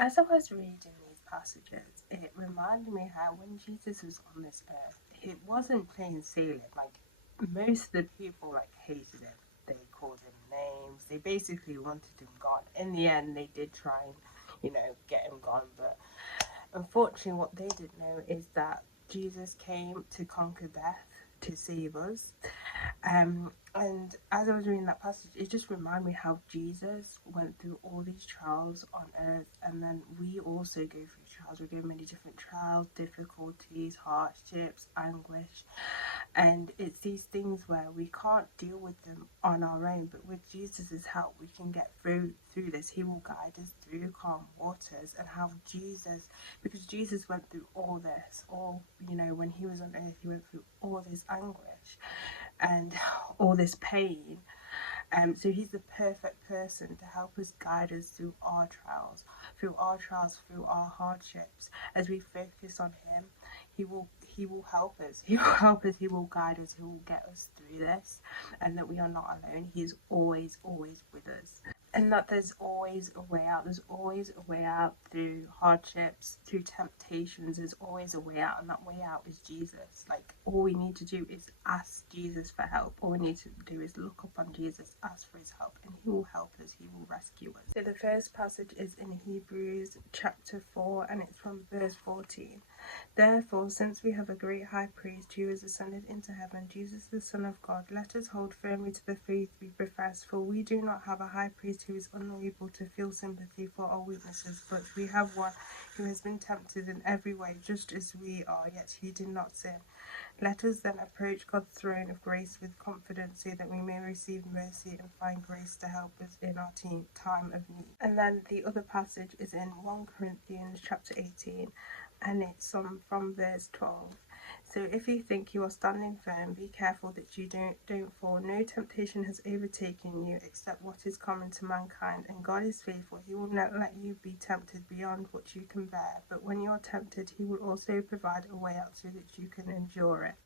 As I was reading these passages, it reminded me how when Jesus was on this earth, it wasn't plain sailing. Like, most of the people like hated him. They called him names. They basically wanted him gone. In the end, they did try and, get him gone. But unfortunately, what they didn't know is that Jesus came to conquer death, to save us. And as I was reading that passage, it just reminded me how Jesus went through all these trials on earth, and then we also go through trials. We go many different trials, difficulties, hardships, anguish, and it's these things where we can't deal with them on our own, but with Jesus's help, we can get through this. He will guide us through calm waters, and how Jesus, because Jesus went through all this, when he was on earth, he went through all this anguish and all this pain. So he's the perfect person to help us, guide us through our trials, through our hardships. As we focus on him, he will help us. He will help us. He will guide us. He will get us through this, and that we are not alone. He is always, always with us. And that there's always a way out. There's always a way out through hardships, through temptations. There's always a way out, and that way out is Jesus. Like, all we need to do is ask Jesus for help. All we need to do is look upon Jesus, ask for his help, and he will help us. He will rescue us. So the first passage is in Hebrews chapter 4, and it's from verse 14. Therefore, since we have a great high priest who has ascended into heaven, Jesus the Son of God, let us hold firmly to the faith we profess, for we do not have a high priest who is unable to feel sympathy for our weaknesses, but we have one who has been tempted in every way, just as we are, yet he did not sin. Let us then approach God's throne of grace with confidence, so that we may receive mercy and find grace to help us in our time of need. And then the other passage is in 1 Corinthians chapter 18, and it's from verse 12. So if you think you are standing firm, be careful that you don't fall. No temptation has overtaken you except what is common to mankind, and God is faithful. He will not let you be tempted beyond what you can bear, but when you are tempted, he will also provide a way out so that you can endure it.